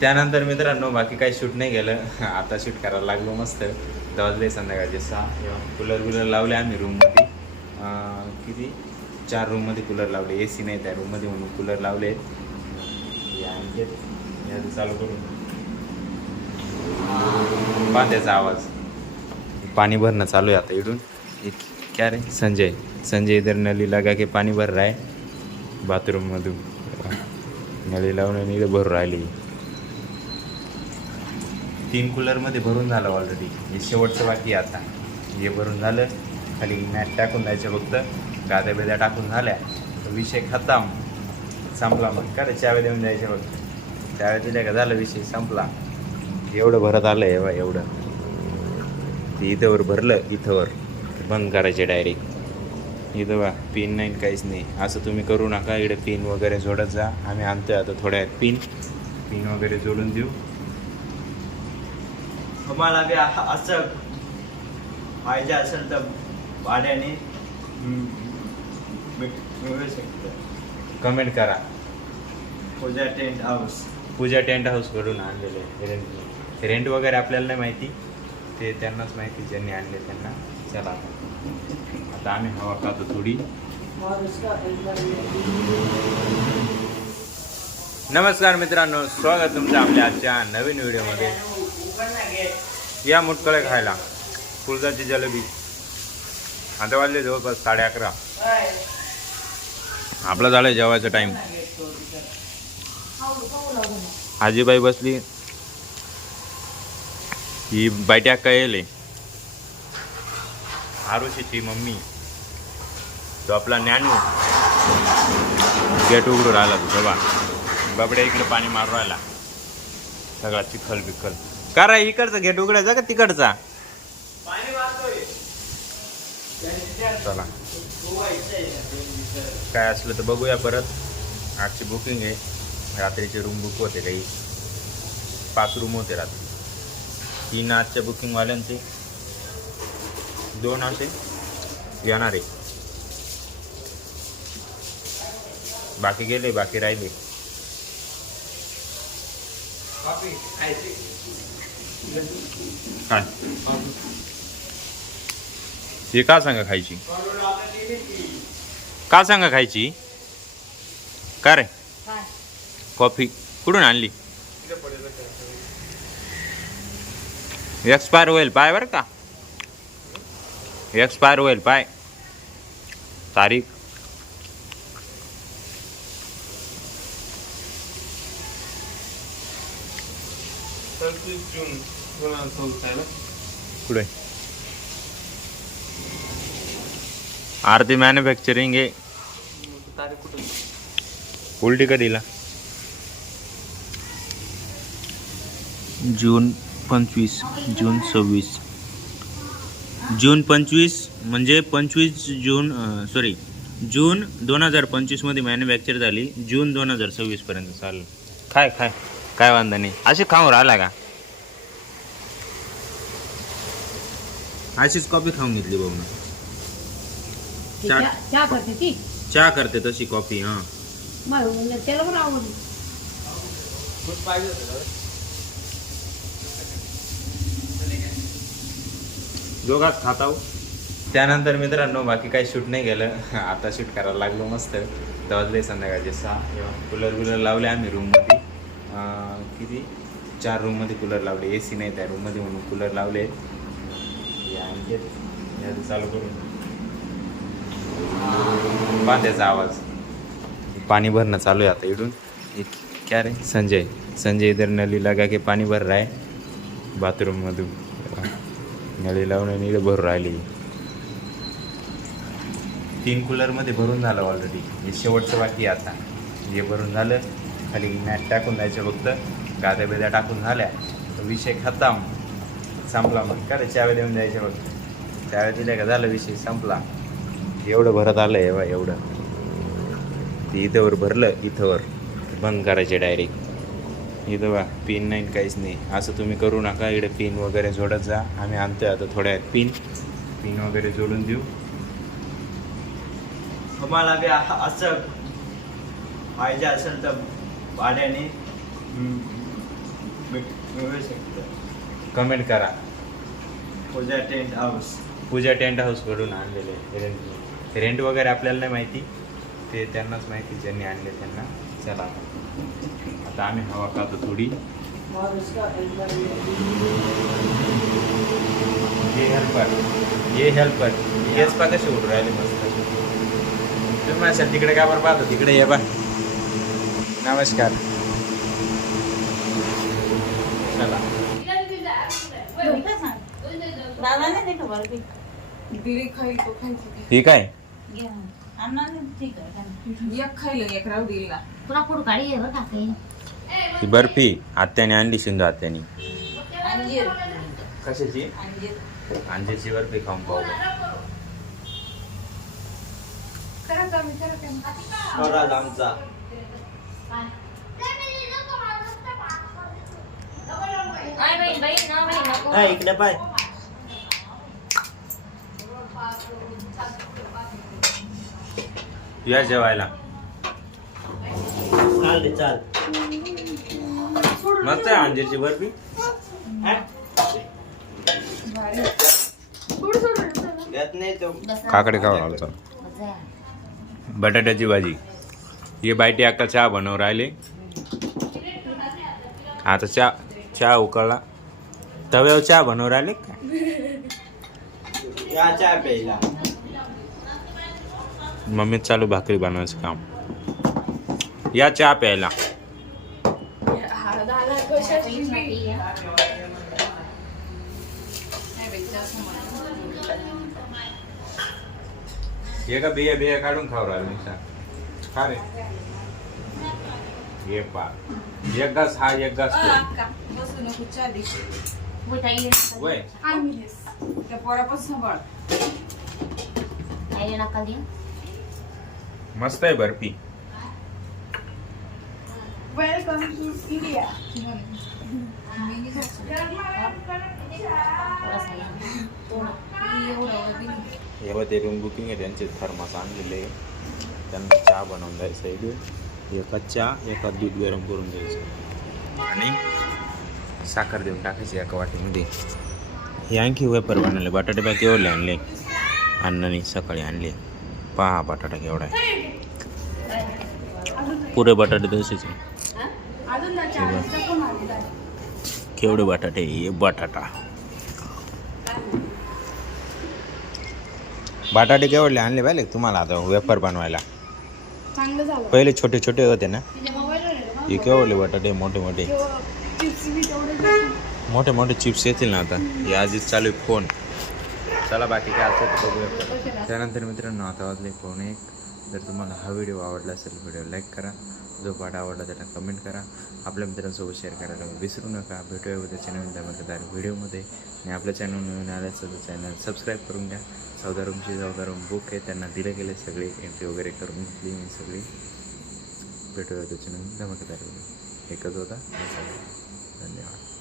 त्यानंतर मित्रांनो बाकी काही शूट नाही केलं. आता शूट करायला लागलो मस्त. वाजले संध्याकाळचे 6. कूलर लावले आम्ही रूममध्ये. किती 4 रूममध्ये कूलर लावले. AC नाही त्या रूममध्ये म्हणून कूलर लावले. चालू करून त्याचा आवाज. पाणी भरणं चालू आहे आता इकडून. क्या रे संजय इधर नली लगा के पाणी भर रहा है बाथरूममधून. नळी लावून आणि इकडे भरून राहिली. 3 कूलरमध्ये भरून झालं ऑलरेडी. हे शेवटचं बाकी आहे आता. हे भरून झालं. खाली मॅट टाकून द्यायचं फक्त. गाद्या बिद्या टाकून झाल्या तर विषय खतम. संपला. मग का रे चाव्या देऊन द्यायच्या बघ. चाव्या दिल्या का झालं विषय संपला. एवढं भरत आलं आहे बा एवढं. ते इथंवर भरलं. इथंवर बंद करायचे डायरेक्ट. इथं बा पिन नाही काहीच नाही. असं तुम्ही करू नका. इकडे पिन वगैरे जोडत जा. आम्ही आणतोय आता थोड्या पिन वगैरे जोडून देऊ. तुम्हाला बी असं पाहिजे असेल तर भाड्याने मिळू शकतं. कमेंट करा. पूजा टेंट हाऊस कडून आणलेले रेंट वगैरे आपल्याला नाही माहिती. ते त्यांनाच माहिती ज्यांनी आणले त्यांना. चला आता आम्ही हवा खातो थोडी. नमस्कार मित्रांनो, स्वागत तुमचं आपल्या आजच्या नवीन व्हिडिओमध्ये. या मुटकळे खायला फुलदाची जलेबी. आता वाजले जवळपास 11:30. आपला झालं जेवायचा टाईम. आजीबाई बसली. ही बायट्या काय येले आरुषीची मम्मी. तो आपला ज्ञानू गेट उघडून राहिला. तू बाबा बाबड्या इकडे पाणी मारून राहिला. सगळा चिखल बिखल. का रे इकडचा गेट उघडायचा का तिकडचा? चला काय असलं तर बघूया परत. आजची बुकिंग आहे. रात्रीचे रूम बुक होते. काही 5 रूम होते रात्री. 3 आजच्या बुकिंगवाल्यांचे. 2 असे येणारे. बाकी गेले. बाकी राहिले. काय हे का सांगा खायची? का सांगा खायची? का रे कॉफी कुठून आणली? एक्सपायर होईल पाय बरं का. एक्सपायर होईल पाय. तारीख कुठे? आरती मॅन्युफॅक्चरिंग आहे. उलटी कधीला? जून 25 जून 26 जून 25 म्हणजे 25 जून सॉरी जून 2025 मध्ये मॅन्युफॅक्चर झाली. जून 2026 पर्यंत चालेल. काय वांधा नाही. असे खाऊन राहिला का? अशीच कॉफी खाऊन घेतली बघ ना. चहा करते तशी कॉफी. हा दोघात खाता. त्यानंतर मित्रांनो बाकी काही शूट नाही केलं. आता शूट करायला लागलो मस्त. वाजले संध्याकाळचे 6. कूलर लावले आम्ही रूममध्ये. किती 4 रूममध्ये कूलर लावले. AC नाही त्या रूममध्ये म्हणून कूलर लावले. चालू करून त्याचा आवाज. पाणी भरणं चालू आहे आता इकडून. क्या रे संजय इधर नली लगा के पाणी भर रहा है बाथरूममधून. नळी लावून आणि इकडे भरून राहिली. 3 कूलरमध्ये भरून झालं ऑलरेडी. हे शेवटचं बाकी आहे आता. हे भरून झालं. खाली मॅट टाकून द्यायचं फक्त. गाद्या बिद्या टाकून झाल्या तर विषय खतम. संपला. मग का रे चाव्या देऊन द्यायच्या बघ. चाव्या दिल्या का झालं विषय संपला. एवढं भरत आलं आहे बा एवढं. ते इथंवर भरलं. इथंवर बंद करायचे डायरेक्ट. इथं बा पिन नाही काहीच नाही. असं तुम्ही करू नका. इकडे पिन वगैरे जोडत जा. आम्ही आणतोय आता थोड्या पिन वगैरे जोडून देऊ. तुम्हाला बी असं पाहिजे असेल तर भाड्याने मिळू शकतं. कमेंट करा. पूजा टेंट हाऊस. पूजा टेंट हाऊसकडून आणलेले रेंट वगैरे आपल्याला नाही माहिती, ते त्यांनाच माहिती ज्यांनी आणले त्यांना. चला आता आम्ही हवा खातो थोडी. ये हेल्पर हेच पा कसे उडून राहिले मस्त. तुम्ही माझ्या तिकडे का बरं पाहतो, तिकडे ये बा. नमस्कार. चला ठीक आहे. ही बर्फी आत्याने आणली, शिंदू आत्याने. कशाची? अंजीरची बर्फी खाऊन पाहू. स्वराज आमचा. इकडे पाय. या जेवायला. चाल रे चाल. मस्त आहे अंजीरची बर्फी. घेत नाही तो. काकडे खाऊ आलो. बटाट्याची भाजी. ये बायटी अक्का चहा बनवून राहिले. आता चहा उकळला. तव्यावर चहा बनवून राहिले का? या चहा प्यायला. मम्मी चालू भाकरी बनवायचं काम. या चहा प्यायला. ये का बिया बिया काढून खाऊ राहिलो खा रे. ये पा एक घास हा एक घास वय. मस्त आहे बर्फी. Welcome to India. हे ते रूम बुकिंग आहे त्यांचे. थर्मास आणलेले त्यांना चहा बनवून द्यायचं आहे. एका चहा एका दूध गरम करून द्यायचं आणि साखर देऊन टाकायची एका वाटीमध्ये. हे आणखी वेपर बनवले. बटाटे बॅग केवढे आणले अण्णांनी सकाळी आणले. पहा बटाटा केवढा आहे. पुरे बटाटे तसेच आहे. केवढे बटाटे. हे बटाटा बटाटे केवढले आणले पाहिले तुम्हाला आता वेपर बनवायला. पहिले छोटे छोटे होते ना. हे केवढले बटाटे मोठे मोठे मोठे मोठे चिप्स येतील ना आता. हे आधीच चालू आहे फोन. चला बाकी काय असतं ते बघूया. त्यानंतर मित्रांनो आता वाजले 1:15. जर तुम्हाला हा व्हिडिओ आवडला असेल व्हिडिओ लाईक करा. जो पाठ आवडला त्याला कमेंट करा. आपल्या मित्रांसोबत शेअर करायला विसरू नका. भेटूया उद्याच्या नवीन धमाकेदार व्हिडिओमध्ये. आणि आपल्या चॅनल नवीन आल्याचं तर चॅनल सबस्क्राईब करून घ्या. चौदा रूम बुक आहे त्यांना दिले गेले सगळे. एंट्री वगैरे करून घेतली मी सगळी. भेटूया उद्याच्या नवीन धमाकेदार व्हिडिओ. एकच होता. धन्यवाद.